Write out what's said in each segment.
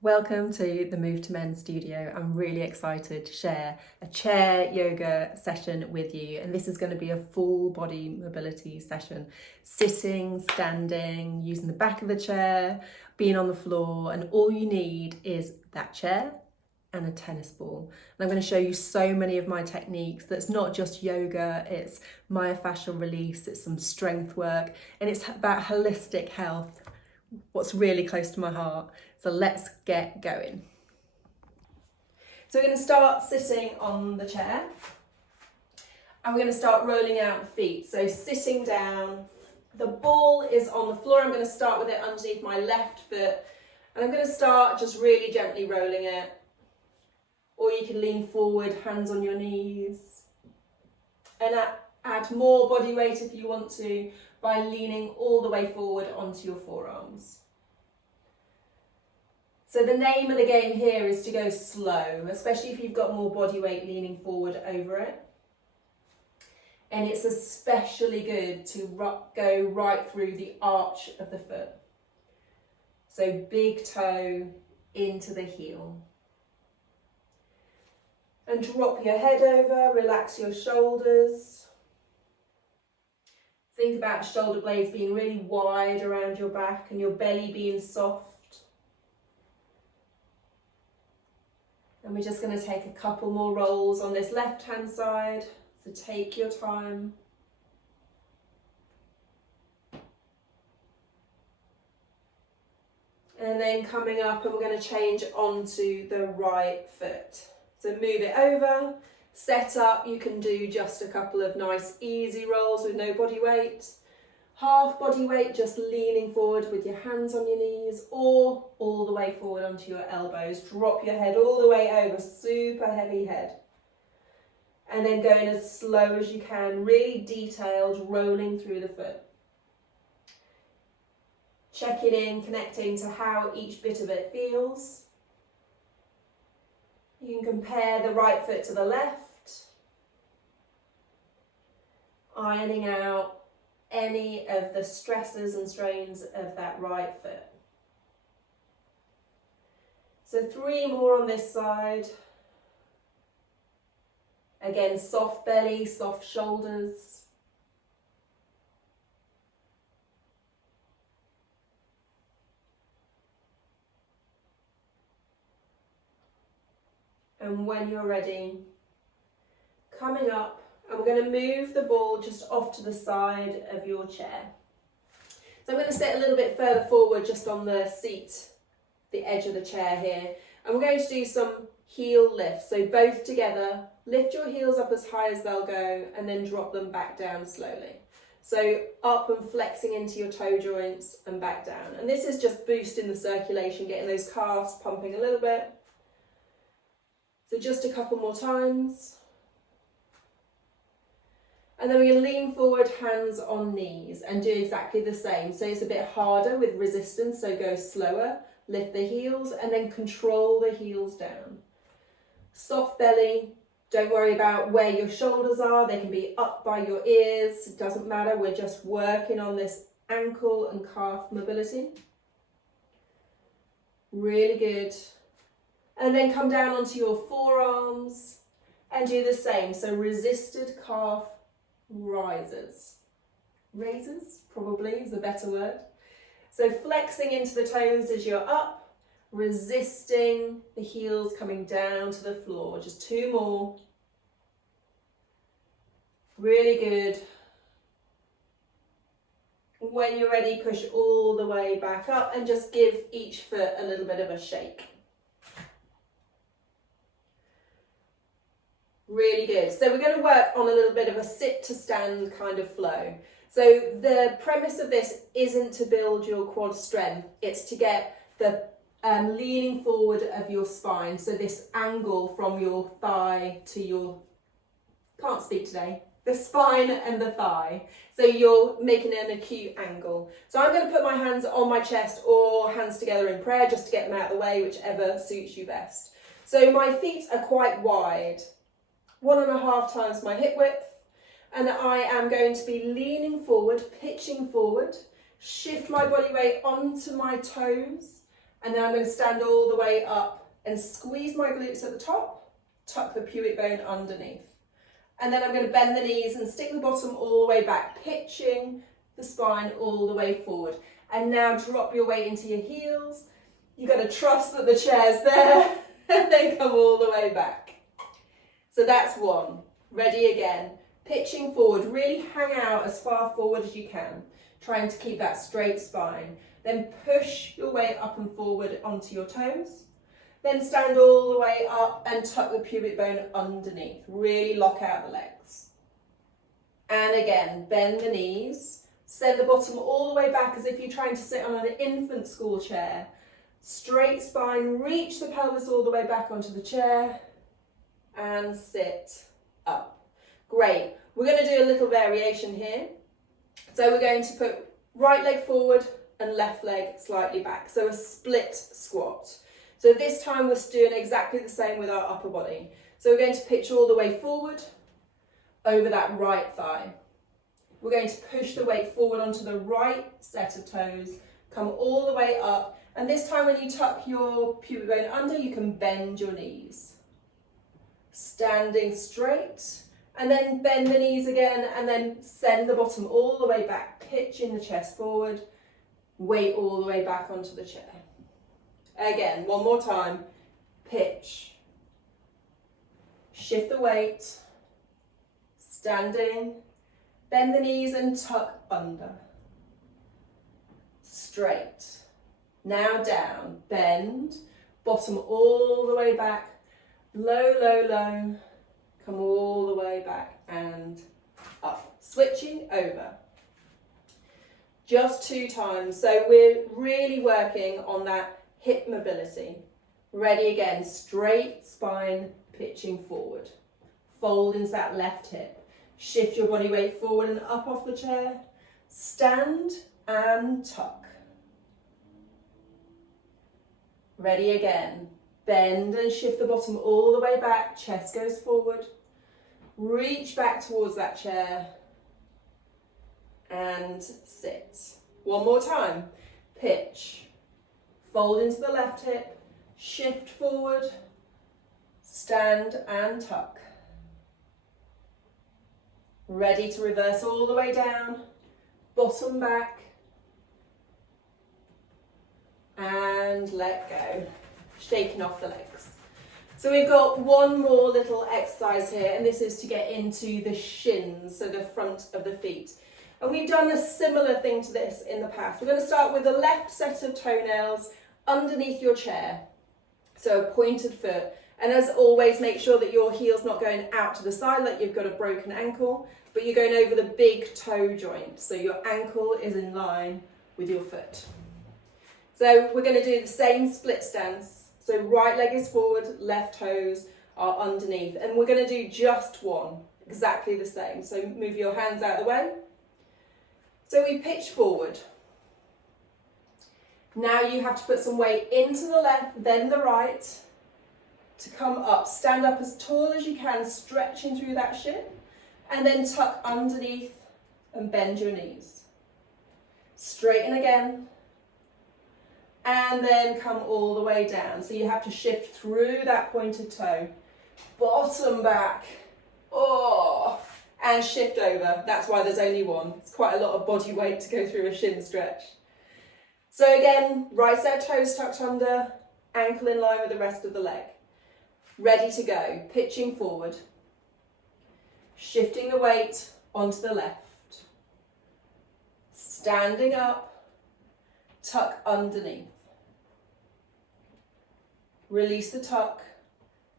Welcome to the Move2Mend studio. I'm really excited to share a chair yoga session with you, and this is going to be a full body mobility session. Sitting, standing, using the back of the chair, being on the floor, and all you need is that chair and a tennis ball. And I'm going to show you so many of my techniques. That's not just yoga, it's myofascial release, it's some strength work, and it's about holistic health, what's really close to my heart. So let's get going. So we're going to start sitting on the chair, and we're going to start rolling out the feet. So sitting down, the ball is on the floor. I'm going to start with it underneath my left foot, and I'm going to start just really gently rolling it. Or you can lean forward, hands on your knees, and add more body weight if you want to by leaning all the way forward onto your forearms. So the name of the game here is to go slow, especially if you've got more body weight leaning forward over it. And it's especially good to go right through the arch of the foot. So big toe into the heel. And drop your head over, relax your shoulders. Think about shoulder blades being really wide around your back and your belly being soft. And we're just going to take a couple more rolls on this left-hand side, so take your time. And then coming up, and we're going to change onto the right foot. So move it over, set up. You can do just a couple of nice easy rolls with no body weight. Half body weight, just leaning forward with your hands on your knees, or all the way forward onto your elbows. Drop your head all the way over, super heavy head. And then going as slow as you can, really detailed, rolling through the foot. Checking in, connecting to how each bit of it feels. You can compare the right foot to the left, ironing out any of the stresses and strains of that right foot. So 3 more on this side. Again, soft belly, soft shoulders. And when you're ready, coming up, and we're going to move the ball just off to the side of your chair. So I'm going to sit a little bit further forward just on the seat, the edge of the chair here. And we're going to do some heel lifts. So both together, lift your heels up as high as they'll go and then drop them back down slowly. So up and flexing into your toe joints and back down. And this is just boosting the circulation, getting those calves pumping a little bit. So just a couple more times. And then we're going to lean forward, hands on knees, and do exactly the same. So it's a bit harder with resistance, so go slower. Lift the heels and then control the heels down. Soft belly, don't worry about where your shoulders are. They can be up by your ears, it doesn't matter. We're just working on this ankle and calf mobility. Really good. And then come down onto your forearms and do the same. So resisted calf rises. Raises, probably is a better word. So flexing into the toes as you're up, resisting the heels coming down to the floor. Just 2 more. Really good. When you're ready, push all the way back up and just give each foot a little bit of a shake. Really good. So we're going to work on a little bit of a sit to stand kind of flow. So the premise of this isn't to build your quad strength, it's to get the leaning forward of your spine. So this angle from your thigh to your, can't speak today, the spine and the thigh. So you're making an acute angle. So I'm going to put my hands on my chest or hands together in prayer just to get them out of the way, whichever suits you best. So my feet are quite wide. 1.5 times my hip width, and I am going to be leaning forward, pitching forward, shift my body weight onto my toes And then I'm going to stand all the way up and squeeze my glutes at the top, tuck the pubic bone underneath. And then I'm going to bend the knees and stick the bottom all the way back, pitching the spine all the way forward. And now drop your weight into your heels. You've got to trust that the chair's there and then come all the way back. So that's one. Ready again. Pitching forward, really hang out as far forward as you can, trying to keep that straight spine. Then push your way up and forward onto your toes. Then stand all the way up and tuck the pubic bone underneath. Really lock out the legs. And again, bend the knees. Send the bottom all the way back as if you're trying to sit on an infant school chair. Straight spine, reach the pelvis all the way back onto the chair. And sit up. Great. We're going to do a little variation here. So we're going to put right leg forward and left leg slightly back. So a split squat. So this time we're doing exactly the same with our upper body. So we're going to pitch all the way forward over that right thigh. We're going to push the weight forward onto the right set of toes, come all the way up. And this time when you tuck your pubic bone under, you can bend your knees. Standing straight. And then bend the knees again and then send the bottom all the way back, pitching the chest forward, weight all the way back onto the chair. Again, one more time, pitch, shift the weight, standing, bend the knees and tuck under, straight, now down, bend, bottom all the way back, low, low, low, come all the way back and up. Switching over. Just 2 times. So we're really working on that hip mobility. Ready again. Straight spine, pitching forward. Fold into that left hip. Shift your body weight forward and up off the chair. Stand and tuck. Ready again. Bend and shift the bottom all the way back. Chest goes forward. Reach back towards that chair and sit. One more time. Pitch. Fold into the left hip. Shift forward. Stand and tuck. Ready to reverse all the way down. Bottom back. And let go. Shaking off the legs. So we've got one more little exercise here, and this is to get into the shins, so the front of the feet. And we've done a similar thing to this in the past. We're going to start with the left set of toenails underneath your chair. So a pointed foot. And as always, make sure that your heel's not going out to the side like you've got a broken ankle, but you're going over the big toe joint. So your ankle is in line with your foot. So we're going to do the same split stance. So right leg is forward, left toes are underneath. And we're going to do just one, exactly the same. So move your hands out of the way. So we pitch forward. Now you have to put some weight into the left, then the right, to come up. Stand up as tall as you can, stretching through that shin. And then tuck underneath and bend your knees. Straighten again. And then come all the way down. So you have to shift through that pointed toe. Bottom back. Oh, and shift over. That's why there's only one. It's quite a lot of body weight to go through a shin stretch. So again, right set toes tucked under, ankle in line with the rest of the leg. Ready to go. Pitching forward. Shifting the weight onto the left. Standing up. Tuck underneath. Release the tuck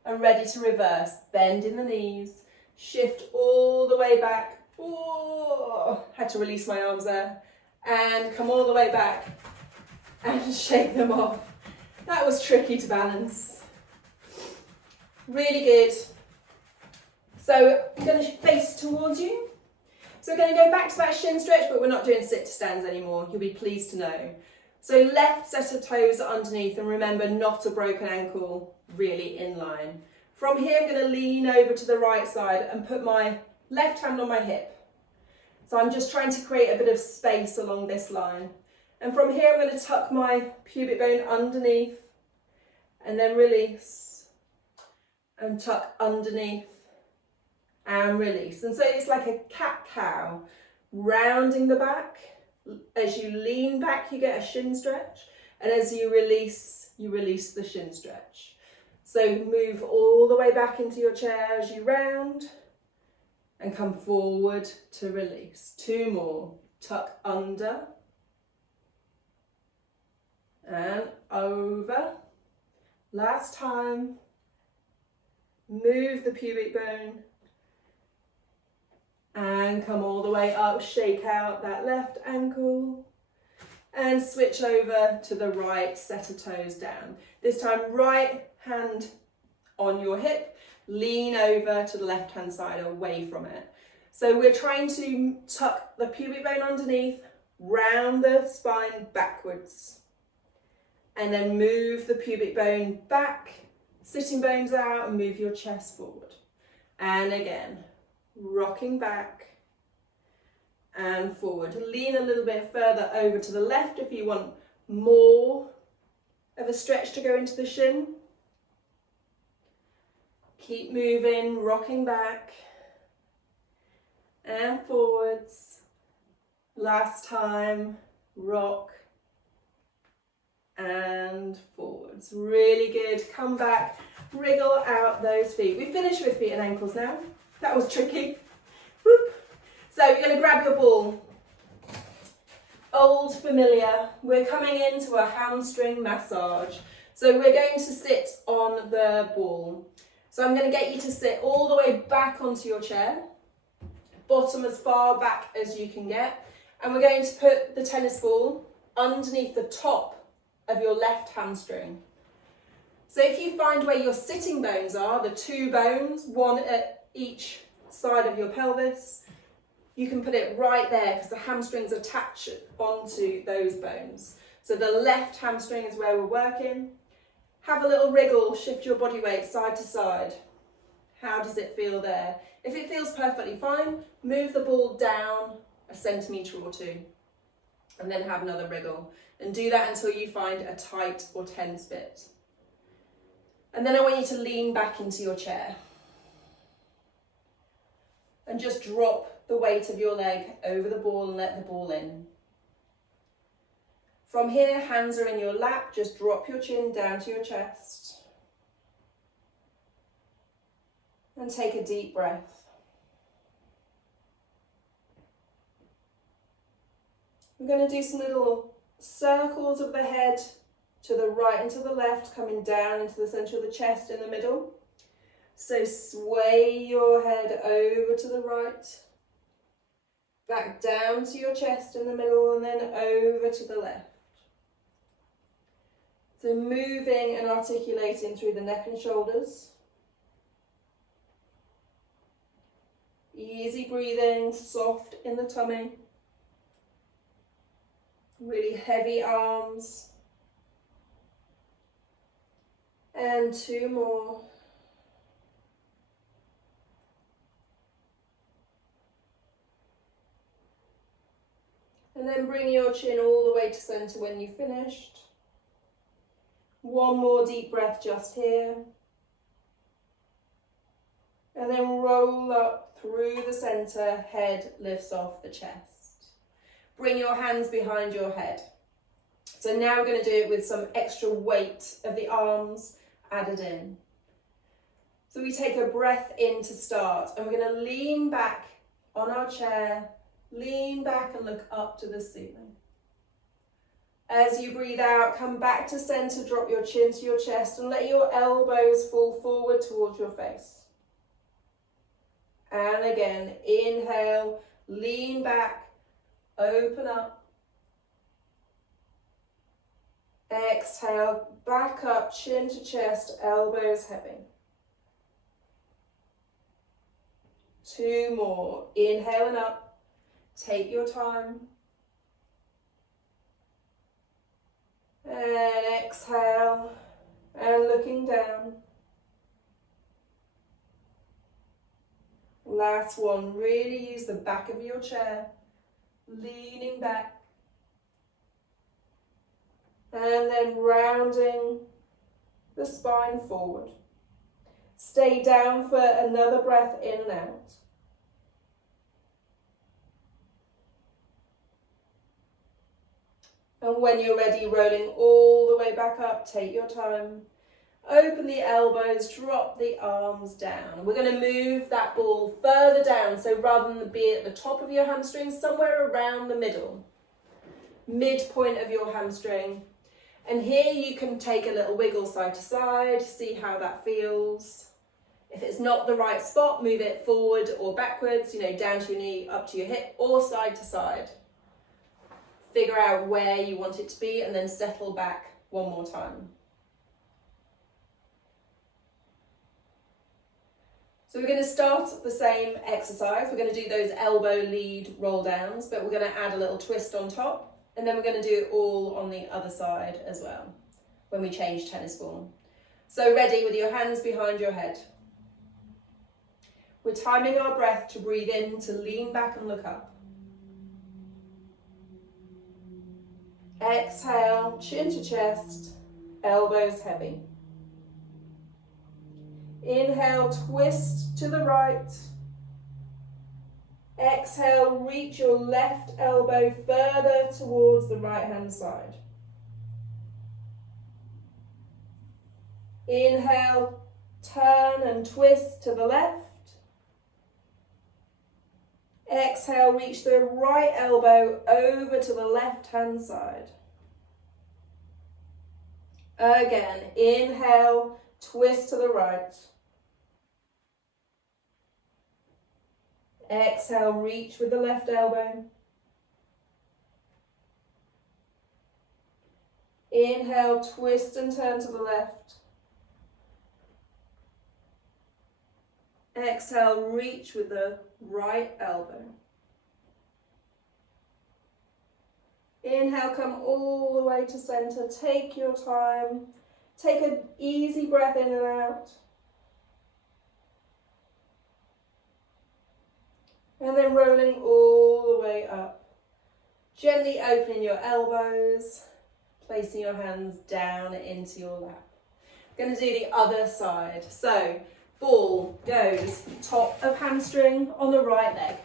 and ready to reverse. Bend in the knees, shift all the way back. Oh, had to release my arms there. And come all the way back and shake them off. That was tricky to balance. Really good. So I'm going to face towards you. So we're going to go back to that shin stretch, but we're not doing sit to stands anymore. You'll be pleased to know. So left set of toes are underneath, and remember, not a broken ankle, really in line. From here, I'm going to lean over to the right side and put my left hand on my hip. So I'm just trying to create a bit of space along this line. And from here, I'm going to tuck my pubic bone underneath and then release and tuck underneath and release. And so it's like a cat-cow, rounding the back. As you lean back, you get a shin stretch. And as you release the shin stretch. So move all the way back into your chair as you round and come forward to release. 2 more. Tuck under and over. Last time. Move the pubic bone and come all the way up. Shake out that left ankle and switch over to the right set of toes down. This time, right hand on your hip, lean over to the left hand side away from it. So we're trying to tuck the pubic bone underneath, round the spine backwards, and then move the pubic bone back, sitting bones out, and move your chest forward. And again, rocking back and forward. Lean a little bit further over to the left if you want more of a stretch to go into the shin. Keep moving, rocking back and forwards. Last time, rock and forwards. Really good. Come back, wriggle out those feet. We've finished with feet and ankles now. That was tricky. Whoop. So you're going to grab your ball. Old familiar. We're coming into a hamstring massage. So we're going to sit on the ball. So I'm going to get you to sit all the way back onto your chair, bottom as far back as you can get. And we're going to put the tennis ball underneath the top of your left hamstring. So if you find where your sitting bones are, the 2 bones, one at each side of your pelvis, you can put it right there because the hamstrings attach onto those bones. So the left hamstring is where we're working. Have a little wriggle, shift your body weight side to side. How does it feel there? If it feels perfectly fine, move the ball down a centimetre or 2 and then have another wriggle. And do that until you find a tight or tense bit. And then I want you to lean back into your chair. And just drop the weight of your leg over the ball and let the ball in. From here, hands are in your lap, just drop your chin down to your chest. And take a deep breath. We're going to do some little circles of the head to the right and to the left, coming down into the centre of the chest in the middle. So sway your head over to the right, back down to your chest in the middle, and then over to the left. So moving and articulating through the neck and shoulders. Easy breathing, soft in the tummy. Really heavy arms. And 2 more. And then bring your chin all the way to centre when you've finished. 1 more deep breath just here. And then roll up through the centre, head lifts off the chest. Bring your hands behind your head. So now we're going to do it with some extra weight of the arms added in. So we take a breath in to start, and we're going to lean back on our chair, lean back and look up to the ceiling. As you breathe out, come back to centre, drop your chin to your chest and let your elbows fall forward towards your face. And again, inhale, lean back, open up. Exhale, back up, chin to chest, elbows heavy. 2 more, inhale and up, take your time. And exhale, and looking down. Last one, really use the back of your chair, leaning back. And then rounding the spine forward. Stay down for another breath in and out. And when you're ready, rolling all the way back up, take your time. Open the elbows, drop the arms down. We're going to move that ball further down, so rather than be at the top of your hamstring, somewhere around the middle, midpoint of your hamstring. And here you can take a little wiggle side to side, see how that feels. If it's not the right spot, move it forward or backwards, down to your knee, up to your hip, or side to side. Figure out where you want it to be and then settle back one more time. So we're going to start the same exercise. We're going to do those elbow lead roll downs, but we're going to add a little twist on top, and then we're going to do it all on the other side as well when we change tennis ball. So ready with your hands behind your head. We're timing our breath to breathe in, to lean back and look up. Exhale, chin to chest, elbows heavy. Inhale, twist to the right. Exhale, reach your left elbow further towards the right hand side. Inhale, turn and twist to the left. Exhale, reach the right elbow over to the left hand side. Again, inhale, twist to the right. Exhale, reach with the left elbow. Inhale, twist and turn to the left. Exhale, reach with the right elbow. Inhale, come all the way to center. Take your time. Take an easy breath in and out. And then rolling all the way up. Gently opening your elbows, placing your hands down into your lap. We're going to do the other side. So, ball goes top of hamstring on the right leg.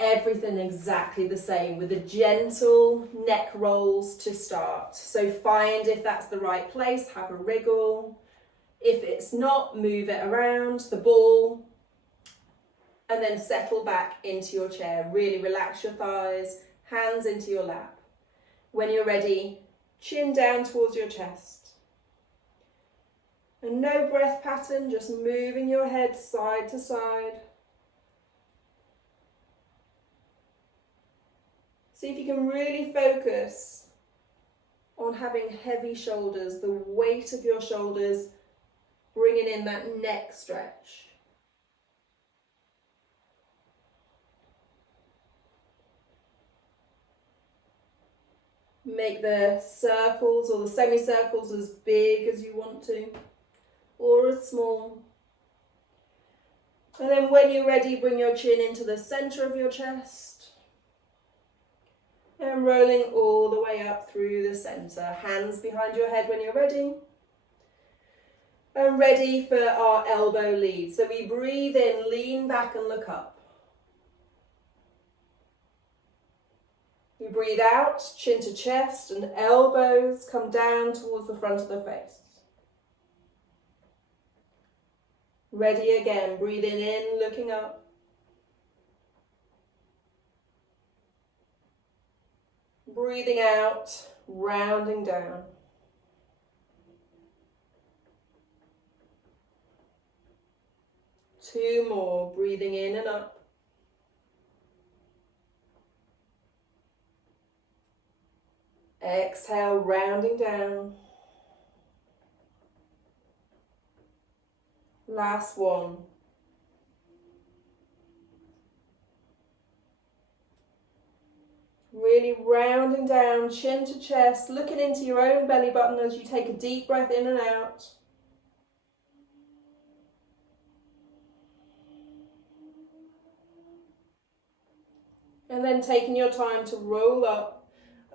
Everything exactly the same with the gentle neck rolls to start. So find if that's the right place, have a wriggle. If it's not, move it around the ball and then settle back into your chair. Really relax your thighs, hands into your lap. When you're ready, chin down towards your chest. And no breath pattern, just moving your head side to side. See if you can really focus on having heavy shoulders, the weight of your shoulders, bringing in that neck stretch. Make the circles or the semicircles as big as you want to, or as small. And then when you're ready, bring your chin into the center of your chest. And rolling all the way up through the center. Hands behind your head when you're ready. And ready for our elbow lead. So we breathe in, lean back and look up. We breathe out, chin to chest and elbows come down towards the front of the face. Ready again, breathing in, looking up. Breathing out, rounding down. Two more, breathing in and up. Exhale, rounding down. Last one. Really rounding down, chin to chest, looking into your own belly button as you take a deep breath in and out. And And then taking your time to roll up,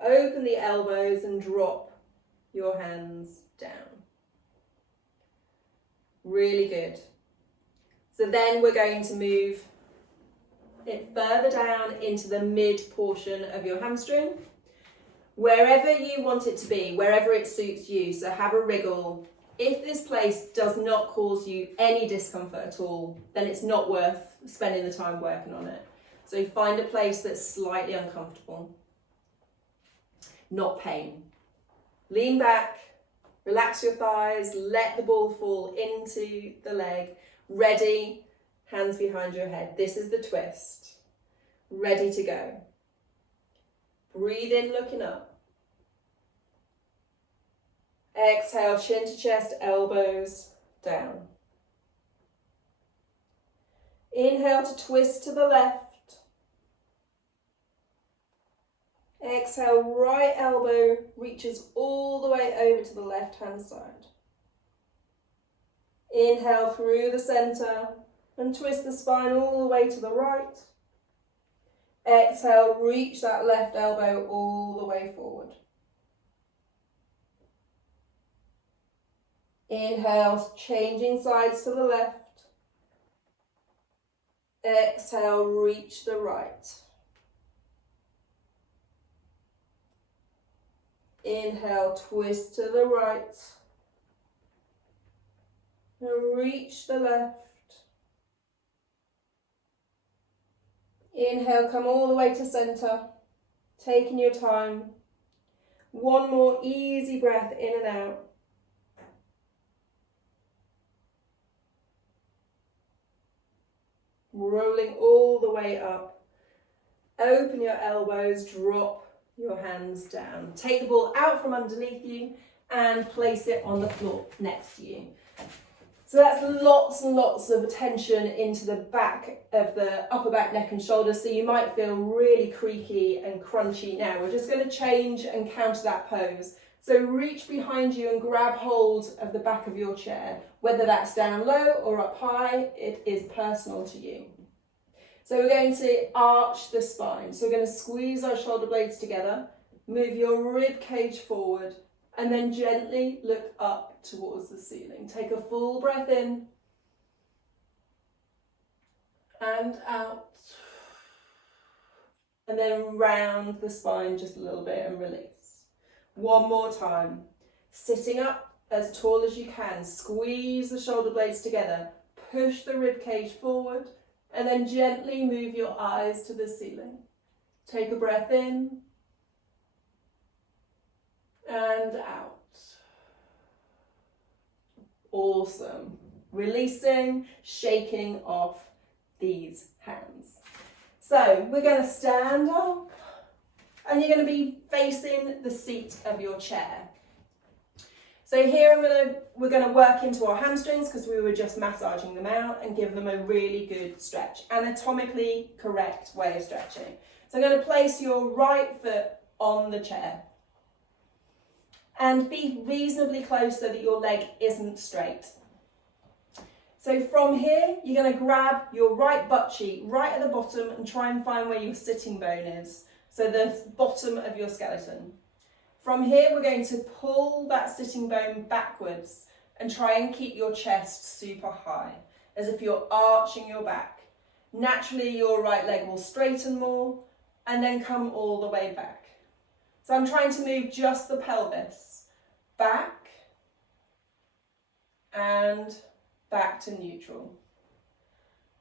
open the elbows and drop your hands down. Really good. So then we're going to move it further down into the mid portion of your hamstring. Wherever you want it to be, wherever it suits you, so have a wriggle. If this place does not cause you any discomfort at all, then it's not worth spending the time working on it. So find a place that's slightly uncomfortable, not pain. Lean back, relax your thighs, let the ball fall into the leg. Ready, hands behind your head. This is the twist. Ready to go. Breathe in, looking up. Exhale, chin to chest, elbows down. Inhale to twist to the left. Exhale, right elbow reaches all the way over to the left-hand side. Inhale through the center and twist the spine all the way to the right. Exhale, reach that left elbow all the way forward. Inhale, changing sides to the left. Exhale, reach the right. Inhale, twist to the right. And reach the left. Inhale, come all the way to center, taking your time. One more easy breath in and out. Rolling all the way up. Open your elbows, drop your hands down. Take the ball out from underneath you and place it on the floor next to you. So that's lots and lots of attention into the back of the upper back, neck and shoulders. So you might feel really creaky and crunchy now. We're just going to change and counter that pose. So reach behind you and grab hold of the back of your chair. Whether that's down low or up high, it is personal to you. So we're going to arch the spine. So we're going to squeeze our shoulder blades together, move your rib cage forward, and then gently look up towards the ceiling. Take a full breath in and out. And then round the spine just a little bit and release. One more time. Sitting up as tall as you can. Squeeze the shoulder blades together. Push the rib cage forward and then gently move your eyes to the ceiling. Take a breath in and out. Awesome. Releasing, shaking off these hands. So we're going to stand up and you're going to be facing the seat of your chair. So here we're going to work into our hamstrings because we were just massaging them out and give them a really good stretch, anatomically correct way of stretching. So I'm going to place your right foot on the chair and be reasonably close so that your leg isn't straight. So from here, you're going to grab your right butt cheek right at the bottom and try and find where your sitting bone is. So the bottom of your skeleton. From here, we're going to pull that sitting bone backwards and try and keep your chest super high, as if you're arching your back. Naturally, your right leg will straighten more and then come all the way back. So I'm trying to move just the pelvis back and back to neutral.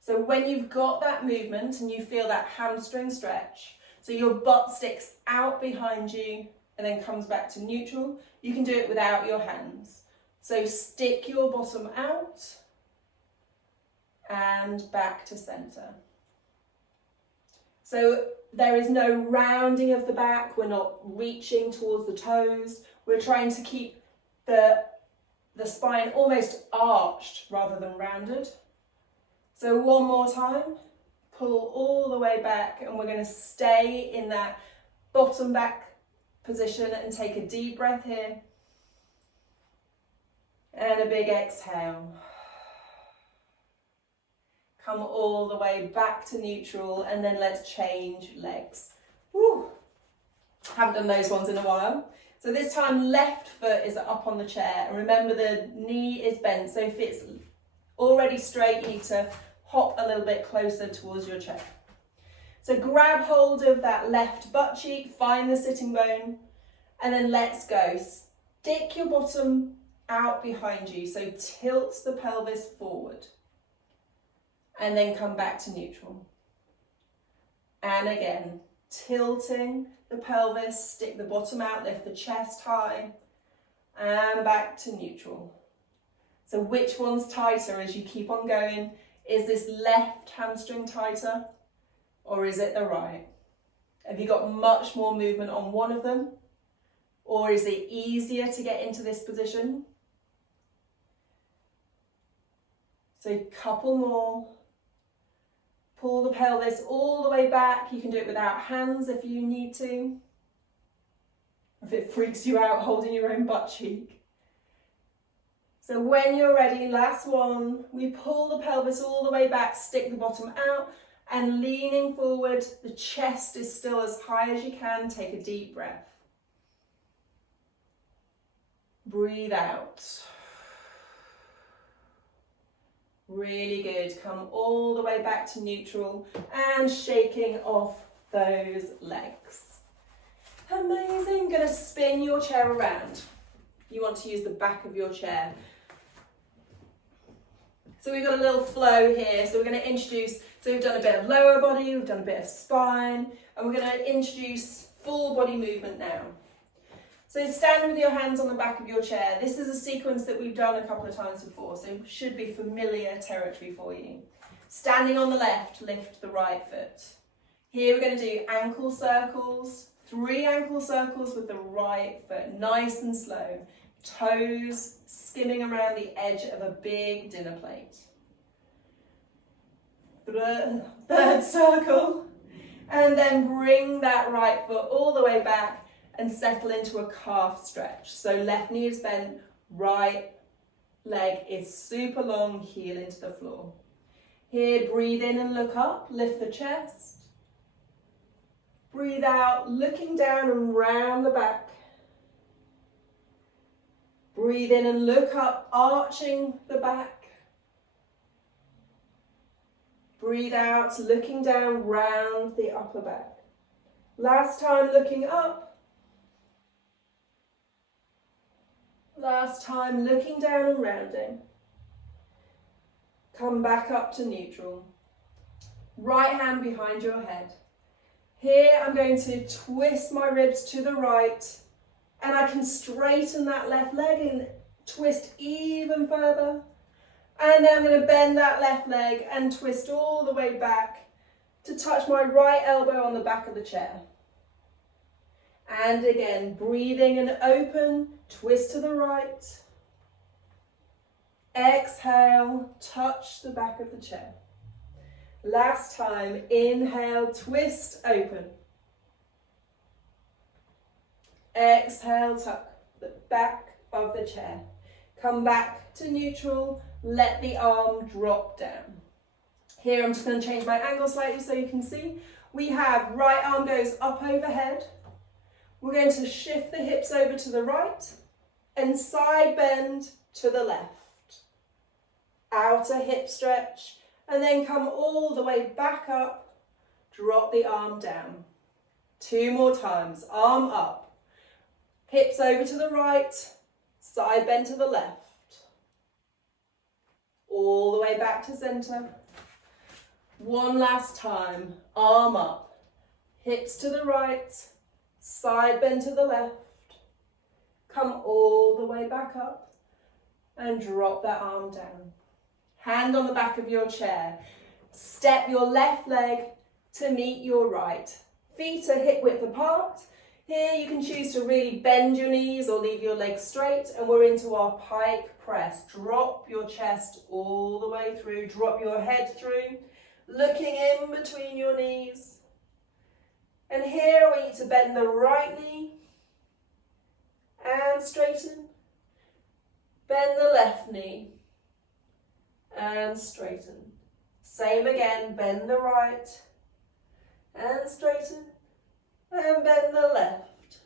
So when you've got that movement and you feel that hamstring stretch, so your butt sticks out behind you and then comes back to neutral, you can do it without your hands. So stick your bottom out and back to center. So there is no rounding of the back, we're not reaching towards the toes, we're trying to keep the spine almost arched rather than rounded. So one more time, pull all the way back and we're going to stay in that bottom back position and take a deep breath here and a big exhale. Come all the way back to neutral, and then let's change legs. Woo. Haven't done those ones in a while. So this time left foot is up on the chair, and remember the knee is bent, so if it's already straight you need to hop a little bit closer towards your chair. So grab hold of that left butt cheek, find the sitting bone, and then let's go. Stick your bottom out behind you, so tilt the pelvis forward. And then come back to neutral. And again, tilting the pelvis, stick the bottom out, lift the chest high, and back to neutral. So which one's tighter as you keep on going? Is this left hamstring tighter, or is it the right? Have you got much more movement on one of them? Or is it easier to get into this position? So a couple more. Pull the pelvis all the way back. You can do it without hands if you need to. If it freaks you out holding your own butt cheek. So when you're ready, last one, we pull the pelvis all the way back, stick the bottom out, and leaning forward, the chest is still as high as you can. Take a deep breath. Breathe out. Really good. Come all the way back to neutral and shaking off those legs. Amazing. Going to spin your chair around. You want to use the back of your chair. So we've got a little flow here. So we're going to introduce, so we've done a bit of lower body, we've done a bit of spine, and we're going to introduce full body movement now. So stand with your hands on the back of your chair. This is a sequence that we've done a couple of times before, so it should be familiar territory for you. Standing on the left, lift the right foot. Here we're going to do ankle circles, 3 ankle circles with the right foot, nice and slow. Toes skimming around the edge of a big dinner plate. Third circle, and then bring that right foot all the way back and settle into a calf stretch. So left knee is bent, right leg is super long, heel into the floor. Here, breathe in and look up, lift the chest. Breathe out, looking down and round the back. Breathe in and look up, arching the back. Breathe out, looking down, round the upper back. Last time, looking up. Last time, looking down and rounding. Come back up to neutral. Right hand behind your head. Here I'm going to twist my ribs to the right, and I can straighten that left leg and twist even further. And then I'm going to bend that left leg and twist all the way back to touch my right elbow on the back of the chair. And again, breathing and open, twist to the right. Exhale, touch the back of the chair. Last time, inhale, twist, open. Exhale, tuck the back of the chair. Come back to neutral, let the arm drop down. Here I'm just going to change my angle slightly so you can see. We have right arm goes up overhead. We're going to shift the hips over to the right and side bend to the left. Outer hip stretch, and then come all the way back up, drop the arm down. 2 more times, arm up, hips over to the right, side bend to the left. All the way back to center. 1 last time, arm up, hips to the right, side bend to the left, come all the way back up and drop that arm down. Hand on the back of your chair. Step your left leg to meet your right. Feet are hip width apart. Here you can choose to really bend your knees or leave your legs straight, and we're into our pike press. Drop your chest all the way through, drop your head through, looking in between your knees. And here I want you to bend the right knee and straighten. Bend the left knee and straighten. Same again, bend the right and straighten, and bend the left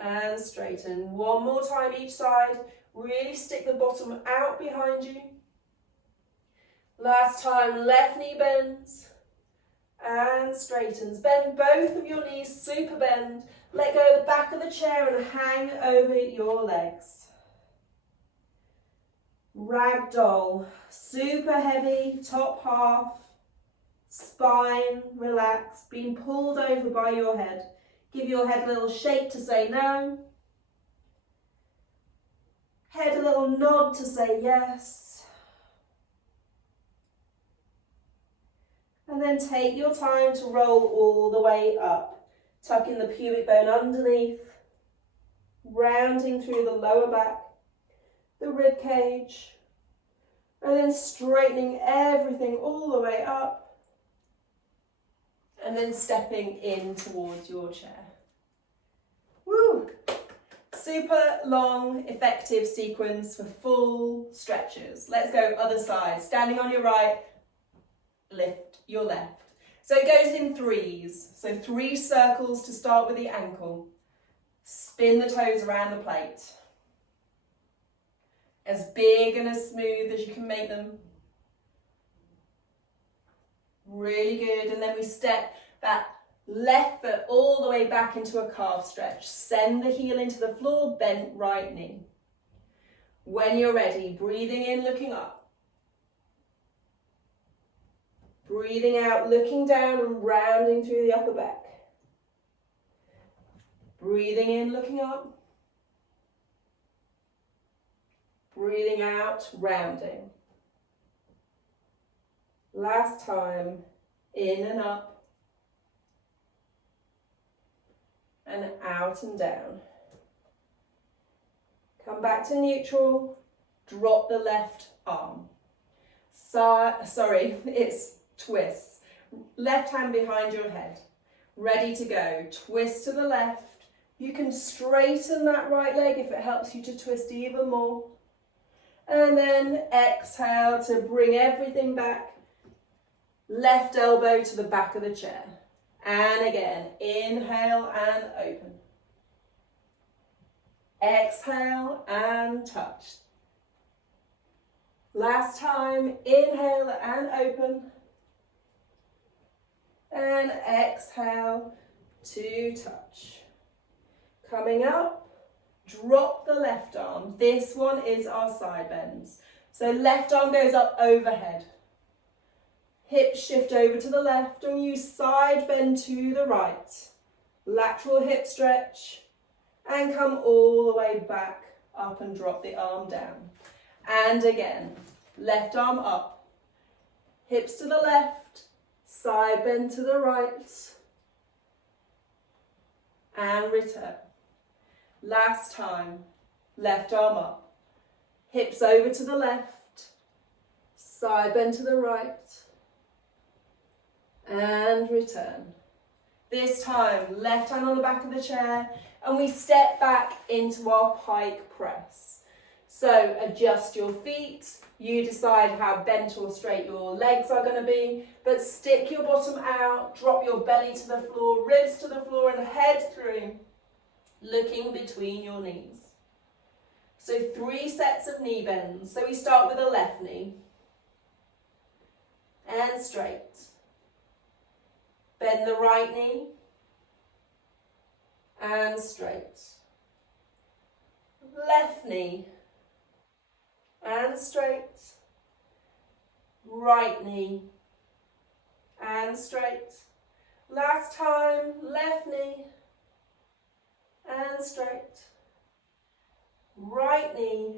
and straighten. One more time each side. Really stick the bottom out behind you. Last time, left knee bends and straightens. Bend both of your knees, super bend. Let go of the back of the chair and hang over your legs. Ragdoll, super heavy, top half, spine relaxed, being pulled over by your head. Give your head a little shake to say no. Head a little nod to say yes. And then take your time to roll all the way up. Tucking the pubic bone underneath, rounding through the lower back, the rib cage, and then straightening everything all the way up, and then stepping in towards your chair. Woo! Super long, effective sequence for full stretches. Let's go other side. Standing on your right, lift your left. So it goes in threes. So 3 circles to start with the ankle. Spin the toes around the plate. As big and as smooth as you can make them. Really good. And then we step that left foot all the way back into a calf stretch. Send the heel into the floor, bent right knee. When you're ready, breathing in, looking up. Breathing out, looking down and rounding through the upper back. Breathing in, looking up. Breathing out, rounding. Last time, in and up. And out and down. Come back to neutral. Drop the left arm. It's twists. Left hand behind your head. Ready to go. Twist to the left. You can straighten that right leg if it helps you to twist even more. And then exhale to bring everything back. Left elbow to the back of the chair. And again, inhale and open. Exhale and touch. Last time, inhale and open. And exhale to touch. Coming up, drop the left arm. This one is our side bends. So left arm goes up overhead. Hips shift over to the left and you side bend to the right. Lateral hip stretch and come all the way back up and drop the arm down. And again, left arm up. Hips to the left, side bend to the right. And return. Last time, left arm up. Hips over to the left, side bend to the right. And return. This time, left hand on the back of the chair, and we step back into our pike press. So adjust your feet. You decide how bent or straight your legs are going to be, but stick your bottom out, drop your belly to the floor, ribs to the floor, and head through, looking between your knees. So 3 sets of knee bends. So we start with the left knee, and straight. Bend the right knee and straight. Left knee and straight. Right knee and straight. Last time, left knee and straight. Right knee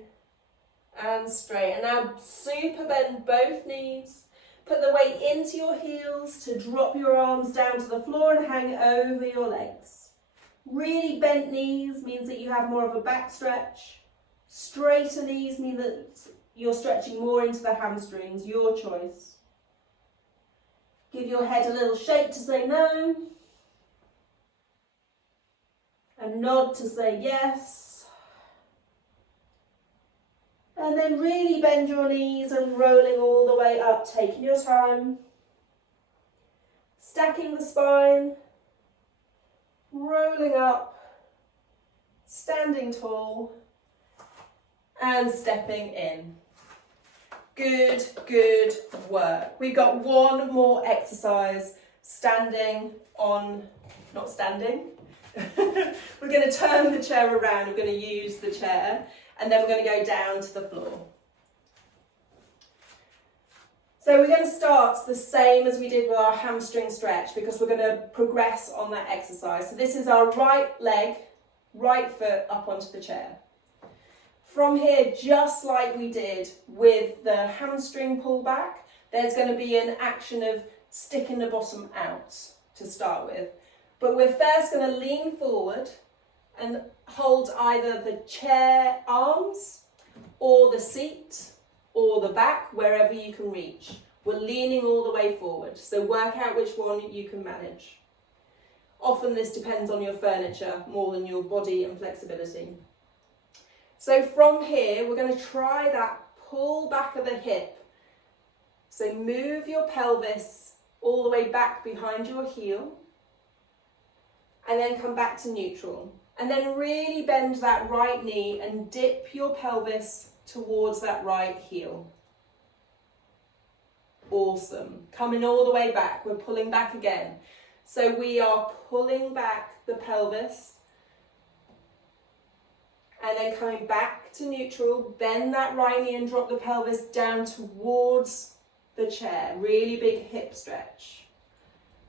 and straight. And now super bend both knees. Put the weight into your heels to drop your arms down to the floor and hang over your legs. Really bent knees means that you have more of a back stretch. Straighter knees mean that you're stretching more into the hamstrings, your choice. Give your head a little shake to say no. A nod to say yes. And then really bend your knees and rolling all the way up, taking your time. Stacking the spine, rolling up, standing tall, and stepping in. Good, good work. We've got one more exercise, standing on, not standing. We're going to turn the chair around, we're going to use the chair, and then we're going to go down to the floor. So we're going to start the same as we did with our hamstring stretch because we're going to progress on that exercise. So this is our right leg, right foot up onto the chair. From here, just like we did with the hamstring pullback, there's going to be an action of sticking the bottom out to start with. But we're first going to lean forward and hold either the chair arms or the seat or the back, wherever you can reach. We're leaning all the way forward, so work out which one you can manage. Often this depends on your furniture more than your body and flexibility. So from here, we're going to try that pull back of the hip. So move your pelvis all the way back behind your heel, and then come back to neutral. And then really bend that right knee and dip your pelvis towards that right heel. Awesome. Coming all the way back, we're pulling back again. So we are pulling back the pelvis and then coming back to neutral. Bend that right knee and drop the pelvis down towards the chair. Really big hip stretch.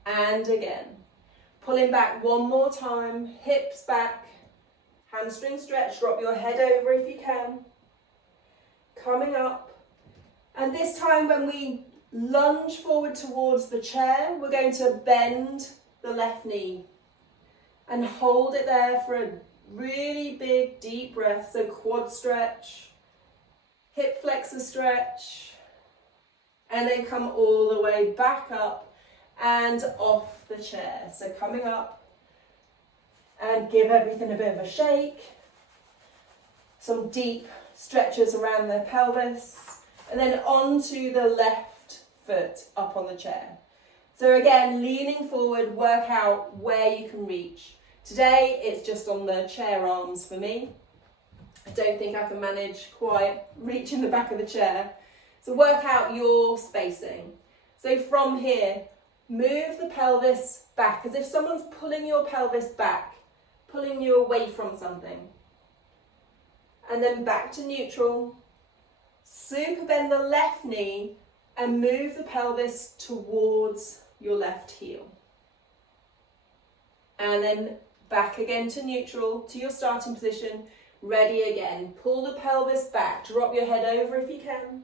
And again. Pulling back one more time, hips back, hamstring stretch, drop your head over if you can. Coming up, and this time when we lunge forward towards the chair, we're going to bend the left knee and hold it there for a really big deep breath. So quad stretch, hip flexor stretch, and then come all the way back up and off the chair. So coming up and give everything a bit of a shake. Some deep stretches around the pelvis, and then onto the left foot up on the chair. So again, leaning forward, work out where you can reach. Today it's just on the chair arms for me. I don't think I can manage quite reaching the back of the chair. So work out your spacing. So from here, move the pelvis back as if someone's pulling your pelvis back, pulling you away from something. And then back to neutral. Super bend the left knee and move the pelvis towards your left heel. And then back again to neutral, to your starting position. Ready again. Pull the pelvis back, drop your head over if you can.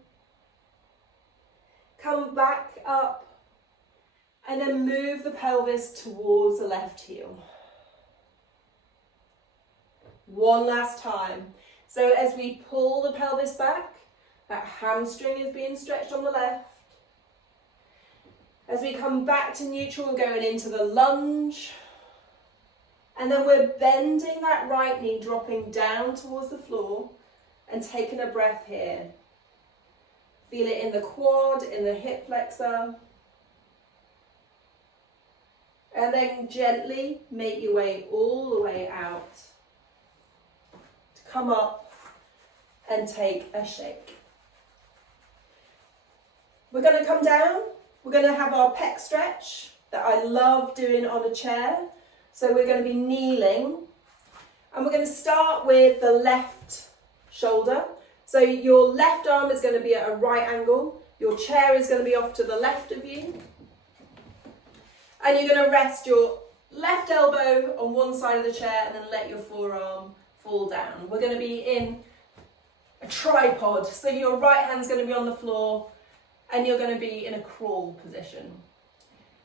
Come back up. And then move the pelvis towards the left heel. One last time. So as we pull the pelvis back, that hamstring is being stretched on the left. As we come back to neutral and going into the lunge. And then we're bending that right knee, dropping down towards the floor and taking a breath here. Feel it in the quad, in the hip flexor. And then gently make your way all the way out to come up and take a shake. We're going to come down. We're going to have our pec stretch that I love doing on a chair. So we're going to be kneeling. And we're going to start with the left shoulder. So your left arm is going to be at a right angle. Your chair is going to be off to the left of you. And you're going to rest your left elbow on one side of the chair and then let your forearm fall down. We're going to be in a tripod. So your right hand's going to be on the floor and you're going to be in a crawl position.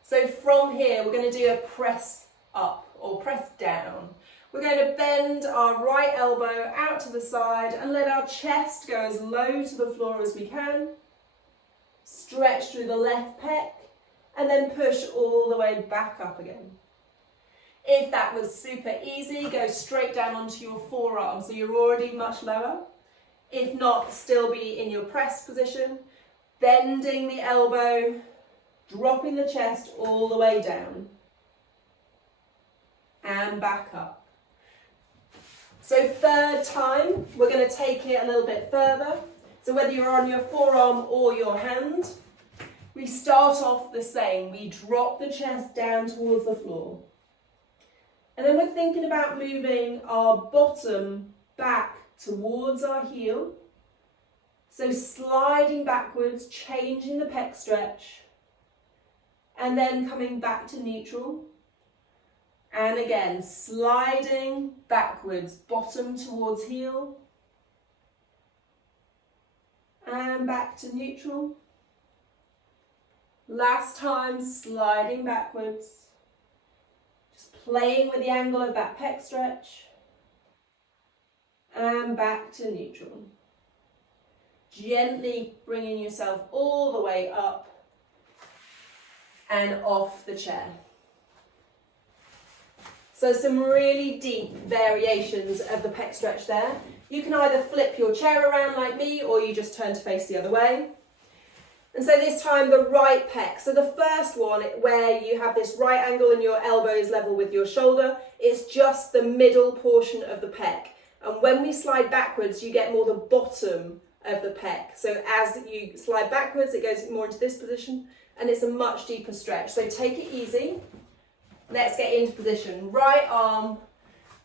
So from here, we're going to do a press up or press down. We're going to bend our right elbow out to the side and let our chest go as low to the floor as we can. Stretch through the left pec. And then push all the way back up again. If that was super easy, go straight down onto your forearm, so you're already much lower. If not, still be in your press position, bending the elbow, dropping the chest all the way down, and back up. So third time, we're going to take it a little bit further. So whether you're on your forearm or your hand, we start off the same. We drop the chest down towards the floor. And then we're thinking about moving our bottom back towards our heel. So sliding backwards, changing the pec stretch, and then coming back to neutral. And again, sliding backwards, bottom towards heel, and back to neutral. Last time, sliding backwards, just playing with the angle of that pec stretch, and back to neutral. Gently bringing yourself all the way up and off the chair. So some really deep variations of the pec stretch there. You can either flip your chair around like me, or you just turn to face the other way. And so this time the right pec. So the first one, where you have this right angle and your elbow is level with your shoulder, is just the middle portion of the pec. And when we slide backwards, you get more the bottom of the pec. So as you slide backwards, it goes more into this position, and it's a much deeper stretch. So take it easy. Let's get into position. Right arm,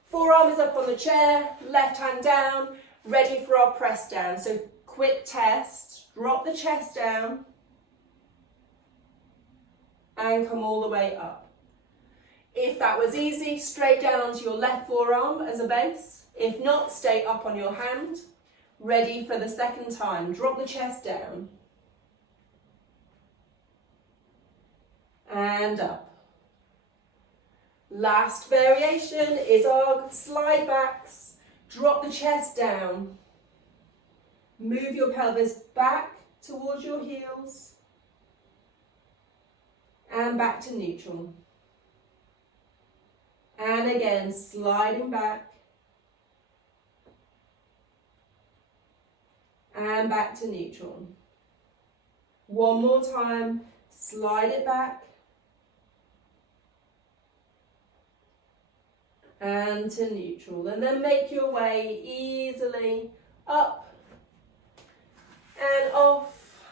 forearm is up on the chair, left hand down, ready for our press down. So quick test, drop the chest down and come all the way up. If that was easy, straight down onto your left forearm as a base. If not, stay up on your hand. Ready for the second time. Drop the chest down and up. Last variation is our slide backs. Drop the chest down. Move your pelvis back towards your heels and back to neutral. And again, sliding back and back to neutral. One more time, slide it back and to neutral, and then make your way easily up and off,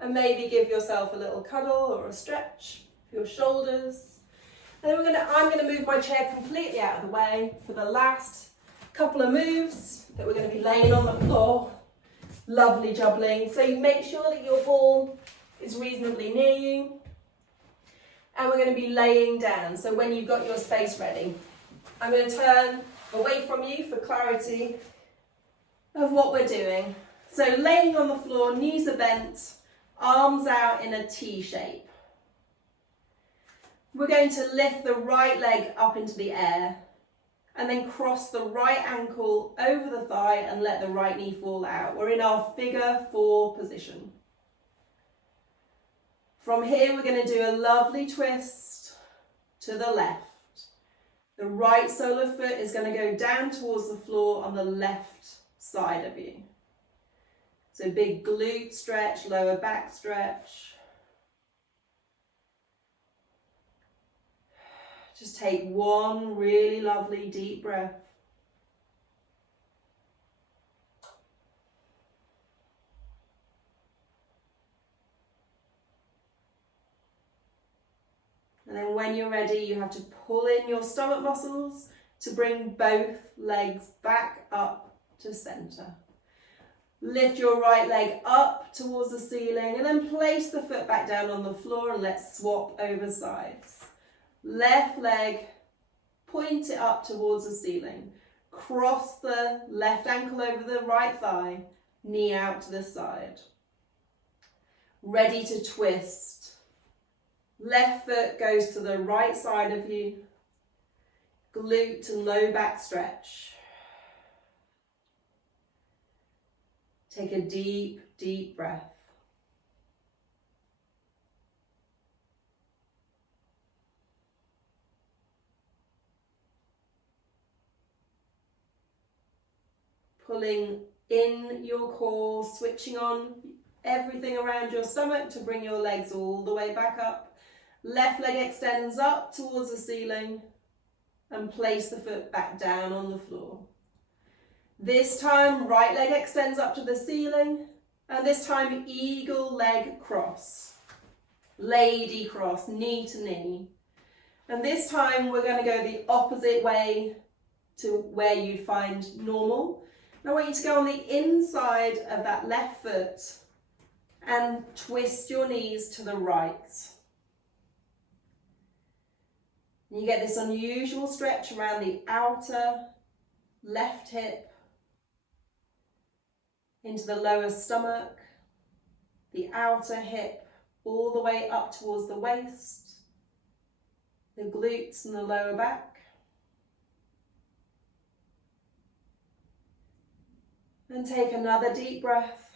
and maybe give yourself a little cuddle or a stretch for your shoulders. And then I'm going to move my chair completely out of the way for the last couple of moves that we're going to be laying on the floor. Lovely jubbling. So you make sure that your ball is reasonably near you, and we're going to be laying down. So when you've got your space ready, I'm going to turn away from you for clarity of what we're doing. So laying on the floor, knees are bent, arms out in a T shape. We're going to lift the right leg up into the air and then cross the right ankle over the thigh and let the right knee fall out. We're in our figure 4 position. From here, we're going to do a lovely twist to the left. The right sole of foot is going to go down towards the floor on the left side of you. So big glute stretch, lower back stretch. Just take one really lovely deep breath. And then when you're ready, you have to pull in your stomach muscles to bring both legs back up to center. Lift your right leg up towards the ceiling and then place the foot back down on the floor, and let's swap over sides. Left leg, point it up towards the ceiling. Cross the left ankle over the right thigh, knee out to the side. Ready to twist. Left foot goes to the right side of you. Glute to low back stretch. Take a deep, deep breath. Pulling in your core, switching on everything around your stomach to bring your legs all the way back up. Left leg extends up towards the ceiling and place the foot back down on the floor. This time, right leg extends up to the ceiling, and this time, eagle leg cross, lady cross, knee to knee. And this time, we're going to go the opposite way to where you'd find normal. And I want you to go on the inside of that left foot and twist your knees to the right. And you get this unusual stretch around the outer left hip, into the lower stomach, the outer hip, all the way up towards the waist, the glutes and the lower back. And take another deep breath.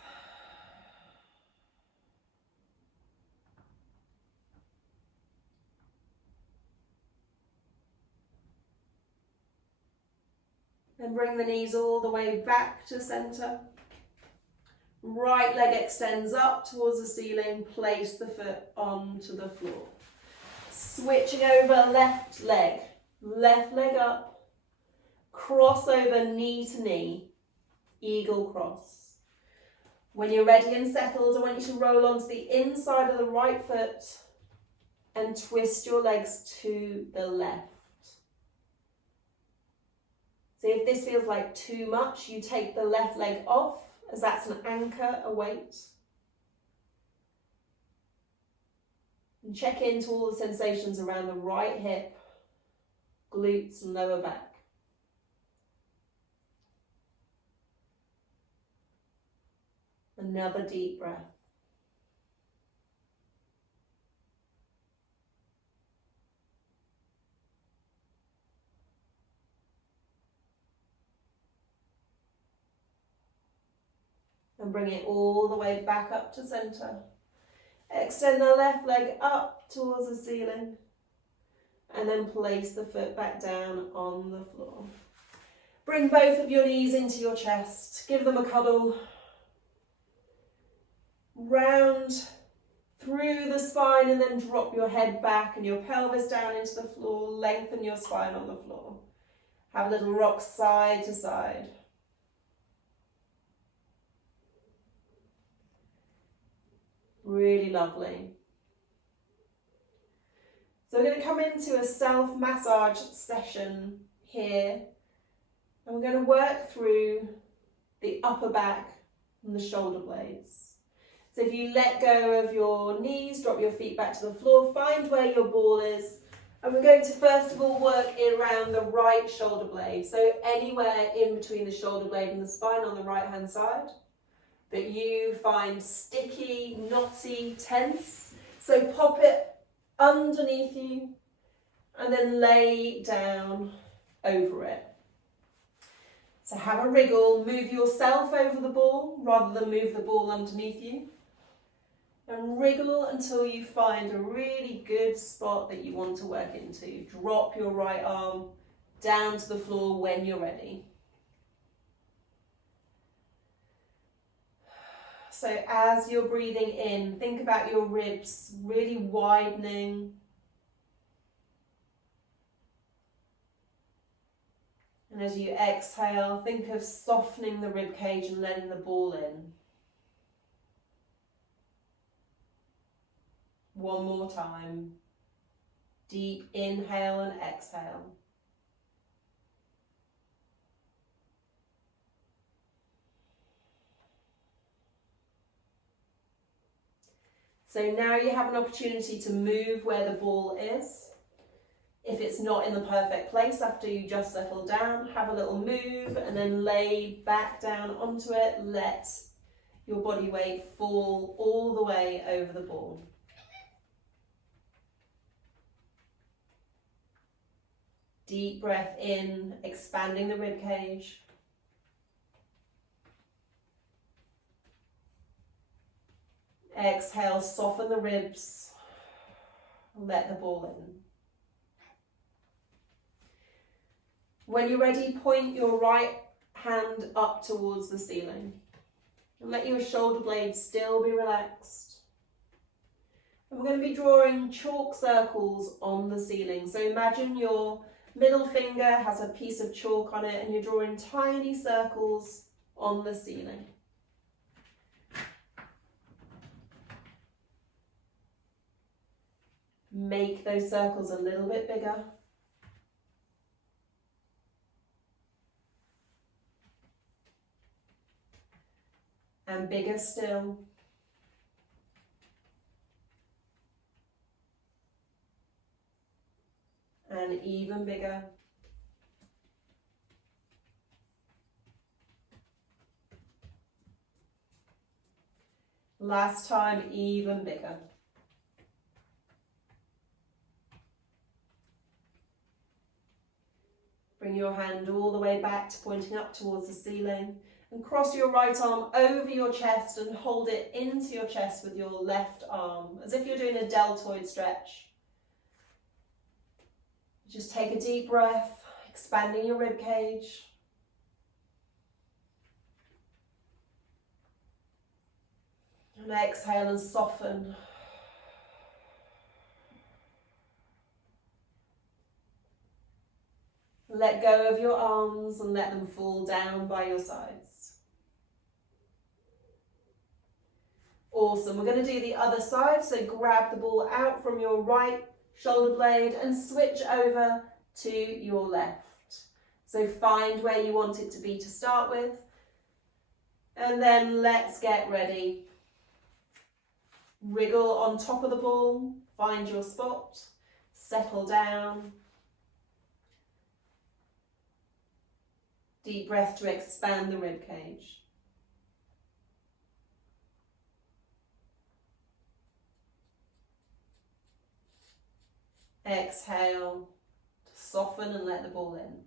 And bring the knees all the way back to center. Right leg extends up towards the ceiling, place the foot onto the floor. Switching over left leg up, cross over knee to knee, eagle cross. When you're ready and settled, I want you to roll onto the inside of the right foot and twist your legs to the left. So if this feels like too much, you take the left leg off, as that's an anchor, a weight. And check into all the sensations around the right hip, glutes and lower back. Another deep breath. And bring it all the way back up to center. Extend the left leg up towards the ceiling and then place the foot back down on the floor. Bring both of your knees into your chest. Give them a cuddle. Round through the spine and then drop your head back and your pelvis down into the floor. Lengthen your spine on the floor. Have a little rock side to side. Really lovely. So we're going to come into a self-massage session here. And we're going to work through the upper back and the shoulder blades. So if you let go of your knees, drop your feet back to the floor, find where your ball is. And we're going to first of all work around the right shoulder blade. So anywhere in between the shoulder blade and the spine on the right hand side that you find sticky, knotty, tense. So pop it underneath you and then lay down over it. So have a wriggle, move yourself over the ball rather than move the ball underneath you. And wriggle until you find a really good spot that you want to work into. Drop your right arm down to the floor when you're ready. So as you're breathing in, think about your ribs really widening. And as you exhale, think of softening the rib cage and letting the ball in. One more time. Deep inhale and exhale. So now you have an opportunity to move where the ball is. If it's not in the perfect place after you just settle down, have a little move and then lay back down onto it. Let your body weight fall all the way over the ball. Deep breath in, expanding the rib cage. Exhale, soften the ribs. Let the ball in. When you're ready, point your right hand up towards the ceiling. And let your shoulder blades still be relaxed. And we're going to be drawing chalk circles on the ceiling. So imagine your middle finger has a piece of chalk on it and you're drawing tiny circles on the ceiling. Make those circles a little bit bigger. And bigger still. And even bigger. Last time, even bigger. Bring your hand all the way back to pointing up towards the ceiling. And cross your right arm over your chest and hold it into your chest with your left arm, as if you're doing a deltoid stretch. Just take a deep breath, expanding your rib cage. And exhale and soften. Let go of your arms and let them fall down by your sides. Awesome. We're going to do the other side. So grab the ball out from your right shoulder blade and switch over to your left. So find where you want it to be to start with. And then let's get ready. Wriggle on top of the ball. Find your spot. Settle down. Deep breath to expand the rib cage. Exhale to soften and let the ball in.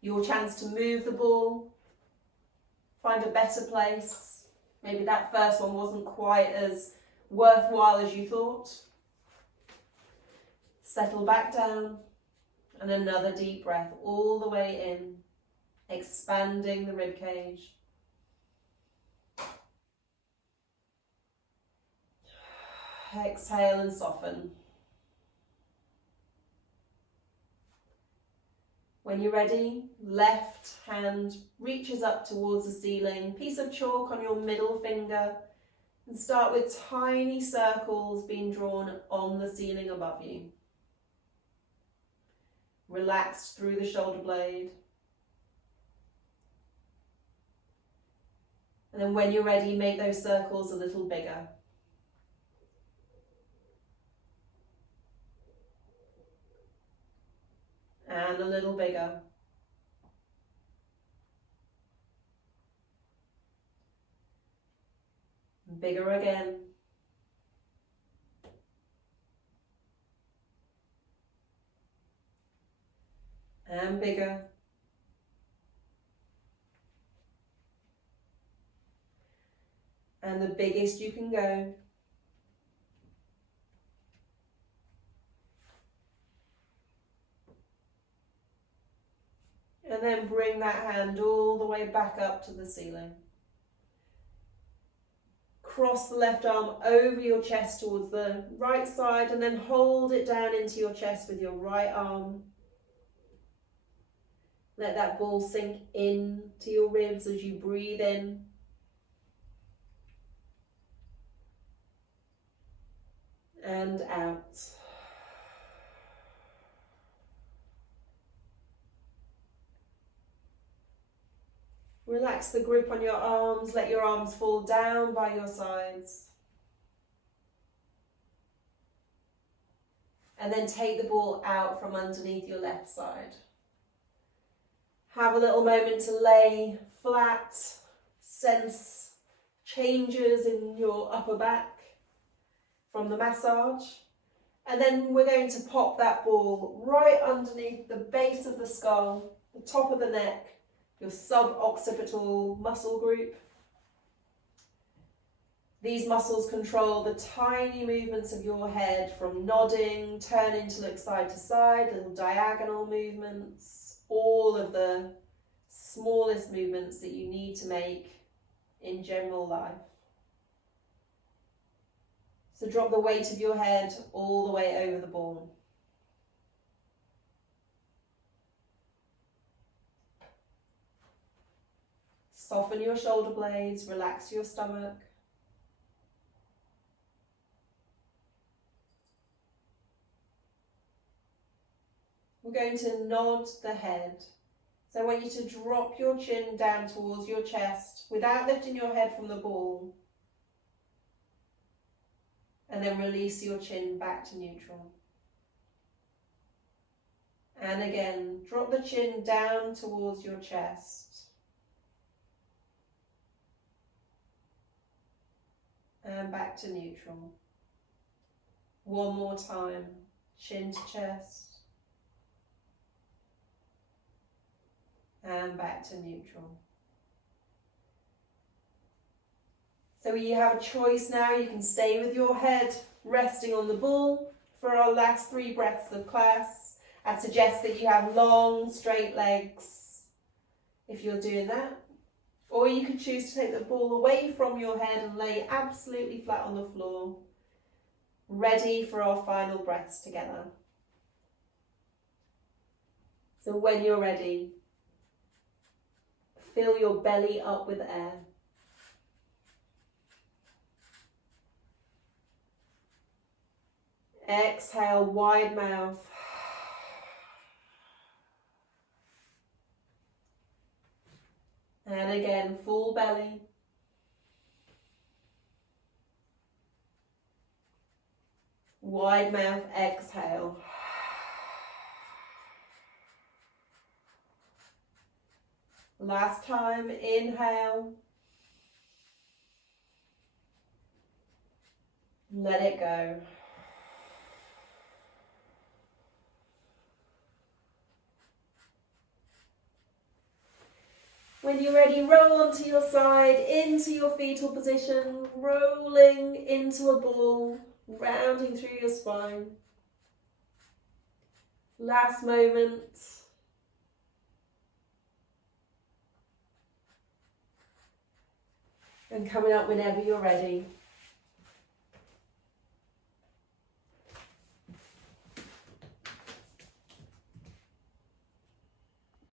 Your chance to move the ball, find a better place. Maybe that first one wasn't quite as worthwhile as you thought. Settle back down and another deep breath all the way in, expanding the rib cage. Exhale and soften. When you're ready, left hand reaches up towards the ceiling, piece of chalk on your middle finger, and start with tiny circles being drawn on the ceiling above you. Relaxed through the shoulder blade. And then when you're ready, make those circles a little bigger. And a little bigger. Bigger again. And bigger. And the biggest you can go. And then bring that hand all the way back up to the ceiling. Cross the left arm over your chest towards the right side and then hold it down into your chest with your right arm. Let that ball sink in to your ribs as you breathe in. And out. Relax the grip on your arms, let your arms fall down by your sides. And then take the ball out from underneath your left side. Have a little moment to lay flat, sense changes in your upper back from the massage. And then we're going to pop that ball right underneath the base of the skull, the top of the neck, your suboccipital muscle group. These muscles control the tiny movements of your head, from nodding, turning to look side to side, little diagonal movements, all of the smallest movements that you need to make in general life. So drop the weight of your head all the way over the ball. Soften your shoulder blades, relax your stomach. We're going to nod the head. So I want you to drop your chin down towards your chest without lifting your head from the ball. And then release your chin back to neutral. And again, drop the chin down towards your chest. And back to neutral. One more time, chin to chest. And back to neutral. So you have a choice now. You can stay with your head resting on the ball for our last 3 breaths of class. I'd suggest that you have long, straight legs if you're doing that. Or you can choose to take the ball away from your head and lay absolutely flat on the floor, ready for our final breaths together. So when you're ready, fill your belly up with air. Exhale, wide mouth. And again, full belly. Wide mouth, exhale. Last time, inhale. Let it go. When you're ready, roll onto your side, into your fetal position, rolling into a ball, rounding through your spine. Last moment. And coming up whenever you're ready.